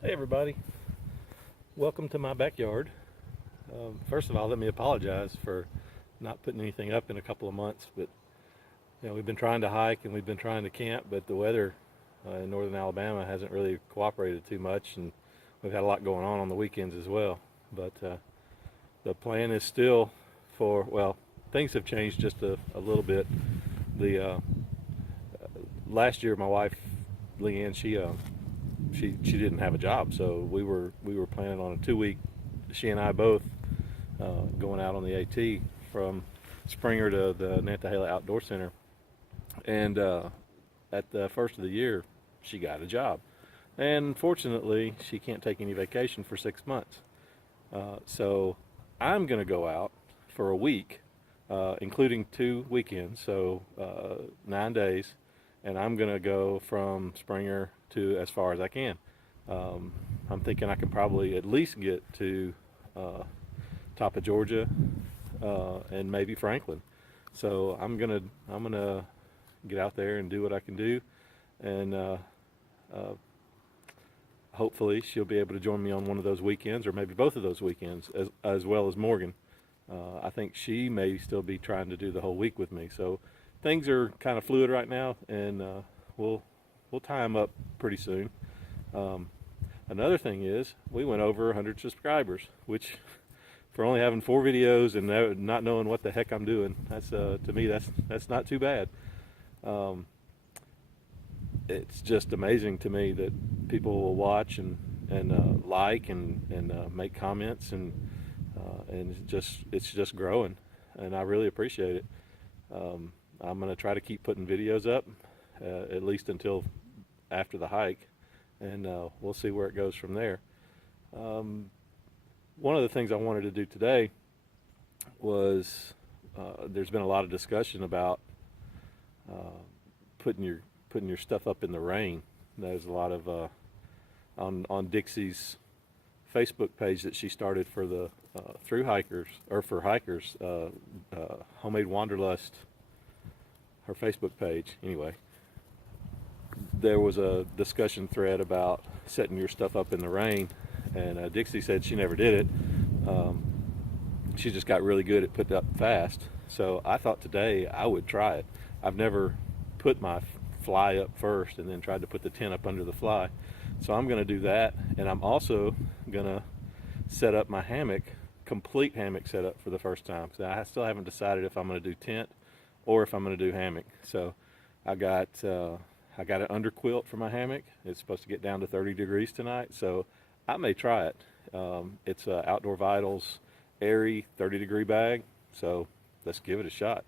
Hey everybody, welcome to my backyard. First of all, let me apologize for not putting anything up in a couple of months, but we've been trying to hike and we've been trying to camp, but the weather in northern Alabama hasn't really cooperated too much, and we've had a lot going on the weekends as well. But the plan is still well, things have changed just a little bit. The last year, my wife Leanne, she didn't have a job, so we were planning on a 2 week. She and I both going out on the AT from Springer to the Naturehike Outdoor Center, and at the first of the year, she got a job, and fortunately, she can't take any vacation for 6 months. So I'm going to go out for a week, including 2 weekends, so 9 days, and I'm going to go from Springer to as far as I can. I'm thinking I can probably at least get to top of Georgia and maybe Franklin. So I'm gonna get out there and do what I can do, and hopefully she'll be able to join me on one of those weekends, or maybe both of those weekends, as well as Morgan. I think she may still be trying to do the whole week with me. So things are kind of fluid right now, and we'll tie them up pretty soon. Another thing is we went over 100 subscribers, which for only having 4 videos and not knowing what the heck I'm doing, that's to me that's not too bad. It's just amazing to me that people will watch and like and make comments, and it's just growing, and I really appreciate it. I'm going to try to keep putting videos up at least until after the hike, and we'll see where it goes from there. One of the things I wanted to do today was there's been a lot of discussion about putting your stuff up in the rain. There's a lot of on Dixie's Facebook page that she started for the through hikers, or for hikers, Homemade Wanderlust, her Facebook page. Anyway, there was a discussion thread about setting your stuff up in the rain, and Dixie said she never did it. She just got really good at putting it up fast. So I thought today I would try it. I've never put my fly up first and then tried to put the tent up under the fly. So I'm going to do that, and I'm also going to set up my hammock, complete hammock setup for the first time, because I still haven't decided if I'm going to do tent or if I'm going to do hammock. So I got an underquilt for my hammock. It's supposed to get down to 30 degrees tonight, so I may try it. It's Outdoor Vitals Aerie 30-degree bag, so let's give it a shot.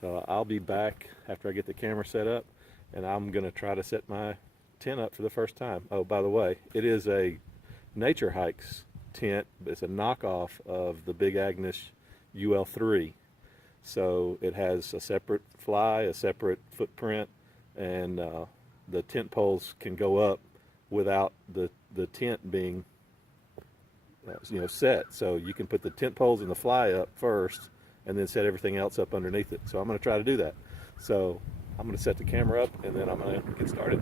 So I'll be back after I get the camera set up, and I'm going to try to set my tent up for the first time. Oh, by the way, it is a Naturehike's tent, but it's a knockoff of the Big Agnes UL3. So it has a separate fly, a separate footprint, and the tent poles can go up without the tent being set. So you can put the tent poles and the fly up first, and then set everything else up underneath it. So I'm going to try to do that. So I'm going to set the camera up, and then I'm going to get started.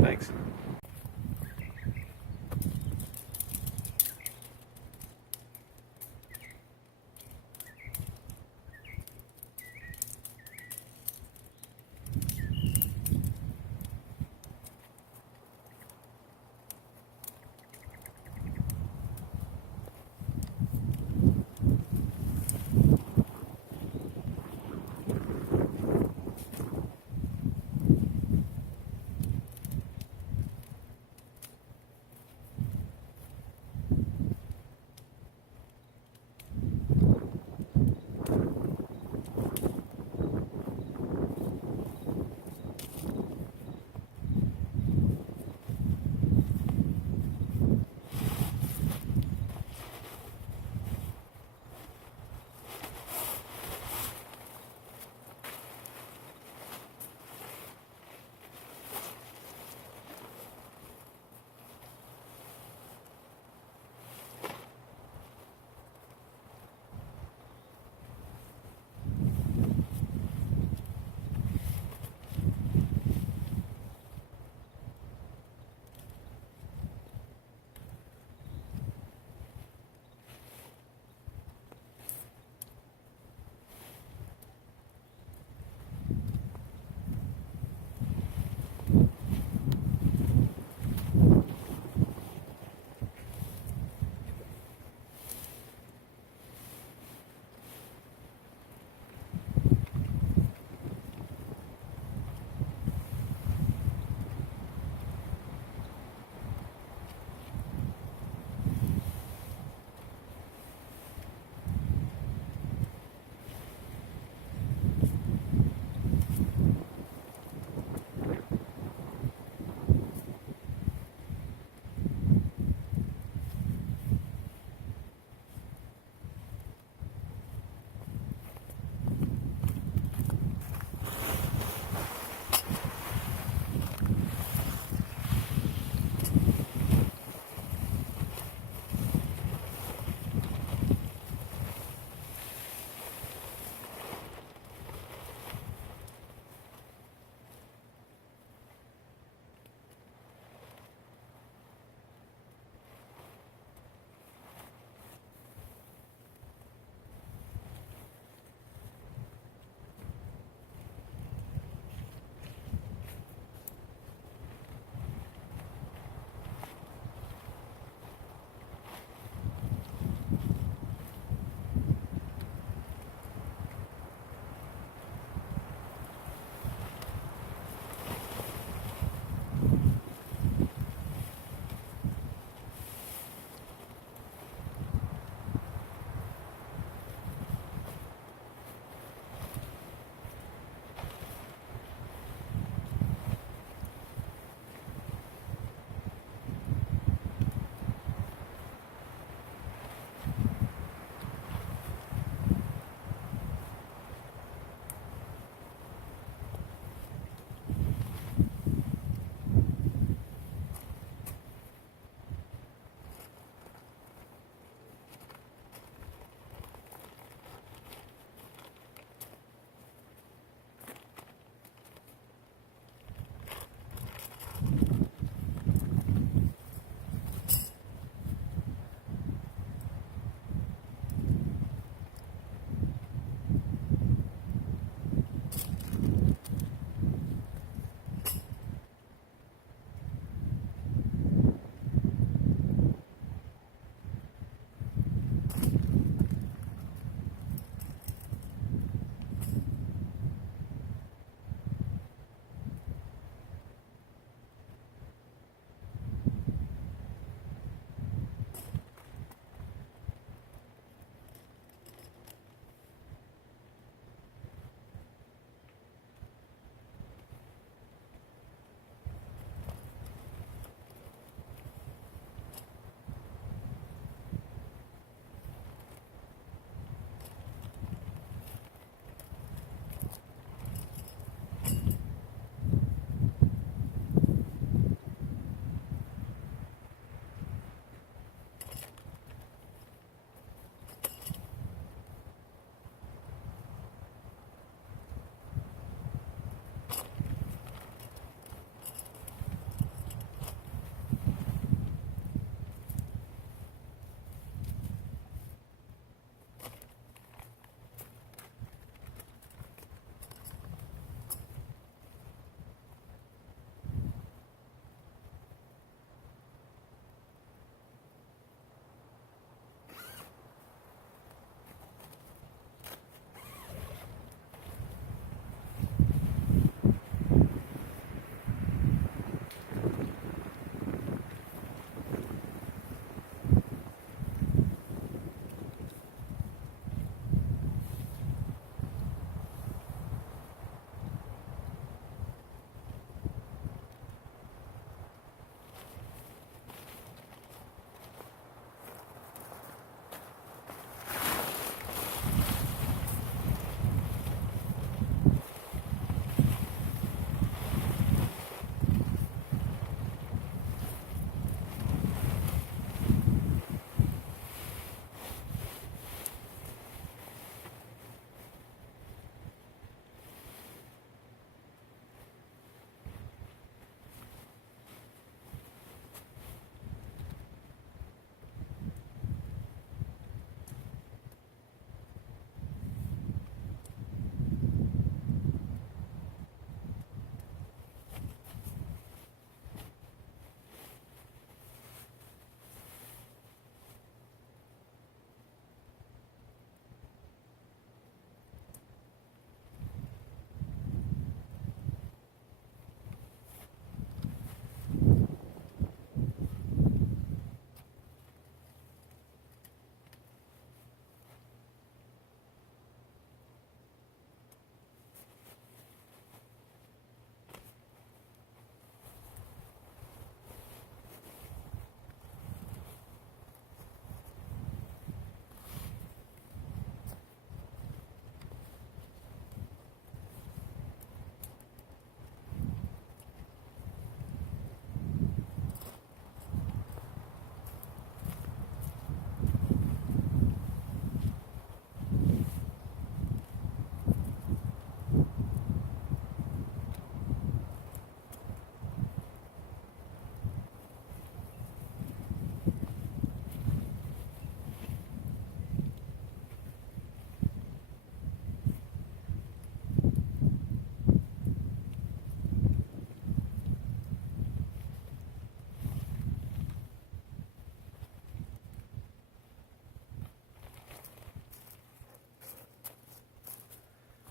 Thanks.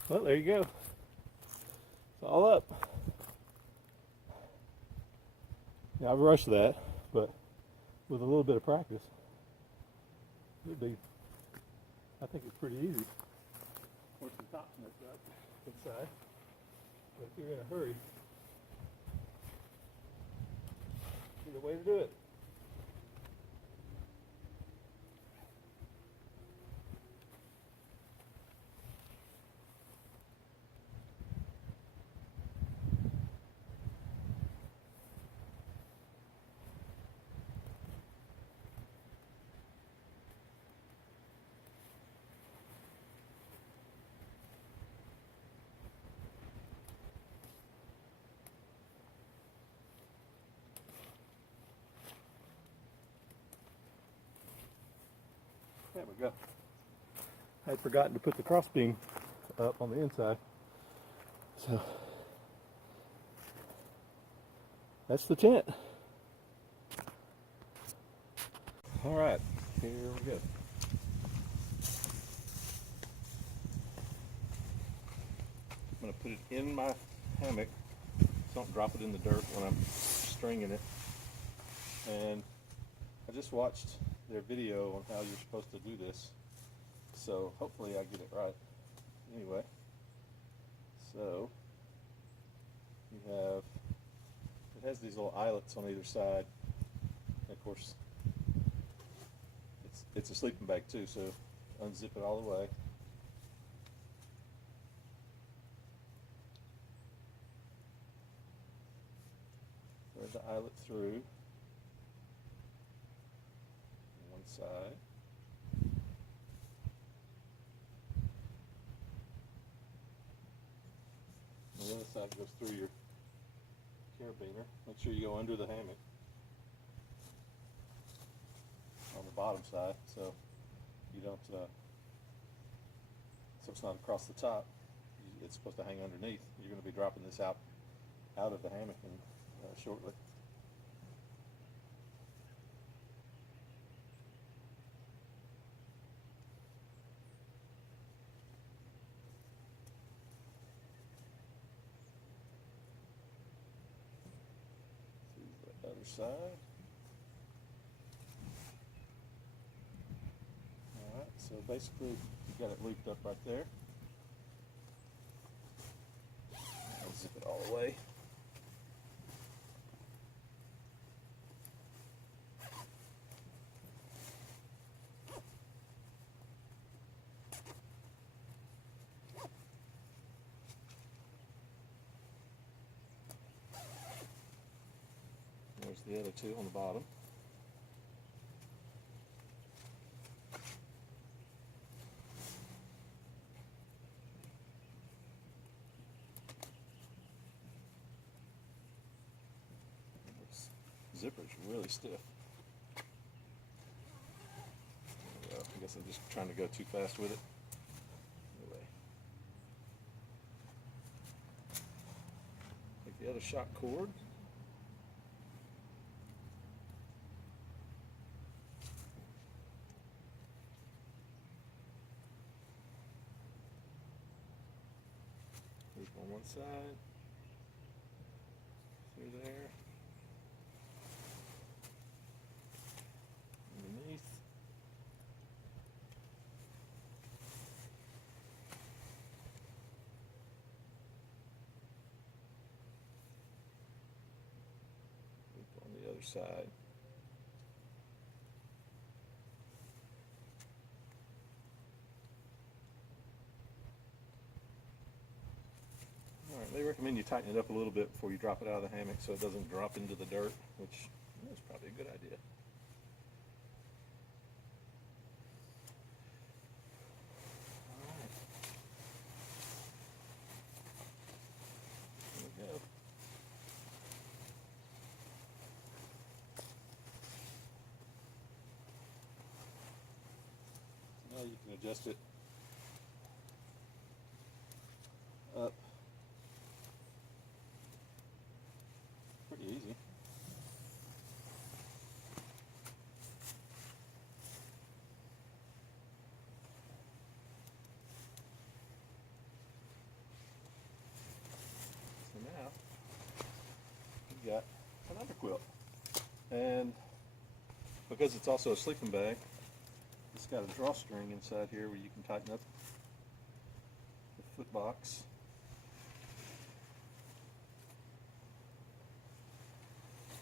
Well, there you go. It's all up. Now I've rushed that, but with a little bit of practice, it'd be, I think it's pretty easy. Of course, the top's messed up inside, but if you're in a hurry, it's the way to do it. There we go. I had forgotten to put the crossbeam up on the inside. So that's the tent. All right, here we go. I'm gonna put it in my hammock so I don't drop it in the dirt when I'm stringing it. And I just watched their video on how you're supposed to do this, so hopefully I get it right. Anyway, so you have, it has these little eyelets on either side, and of course it's a sleeping bag too, so unzip it all the way. Thread the eyelet through one side. The other side goes through your carabiner. Make sure you go under the hammock on the bottom side, so you don't, so it's not across the top. It's supposed to hang underneath. You're going to be dropping this out of the hammock shortly. The other side. Alright, so basically you've got it looped up right there. I'll zip it all the way. There's the other two on the bottom. This zipper's really stiff. There we go. I guess I'm just trying to go too fast with it. Anyway. Take the other shock cord. Loop on one side, through there, underneath, loop on the other side. They recommend you tighten it up a little bit before you drop it out of the hammock so it doesn't drop into the dirt, which is probably a good idea. Alright. There we go. Now you can adjust it up. Pretty easy. Underquilt. And because it's also a sleeping bag, it's got a drawstring inside here where you can tighten up the foot box.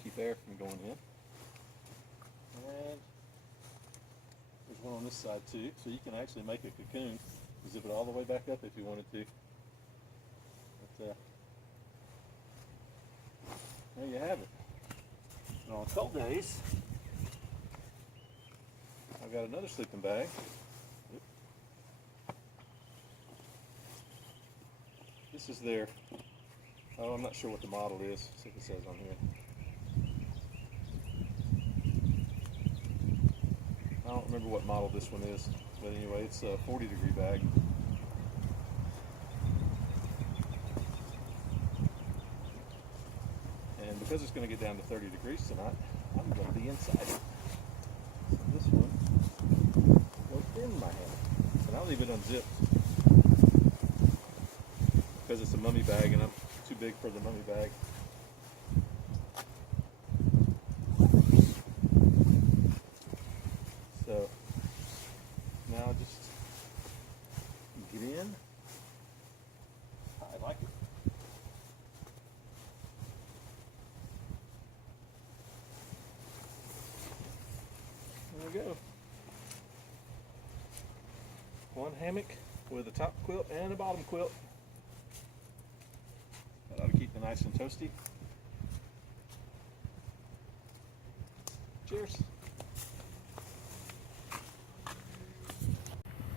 Keep air from going in. And there's one on this side too, so you can actually make a cocoon, zip it all the way back up if you wanted to. But, there you have it. And on cold days, I've got another sleeping bag. This is their, oh, I'm not sure what the model is. See if it says on here. I don't remember what model this one is, but anyway, it's a 40-degree bag. And because it's going to get down to 30 degrees tonight, I'm going to be inside. So this one goes in my hammock, and I'll leave it unzipped because it's a mummy bag and I'm too big for the mummy bag. So now just get in. I like it. There we go. One hammock with a top quilt and a bottom quilt. That ought to keep it nice and toasty. Cheers.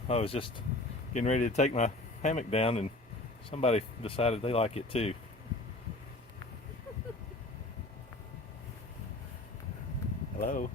I was just getting ready to take my hammock down and somebody decided they like it too. Hello.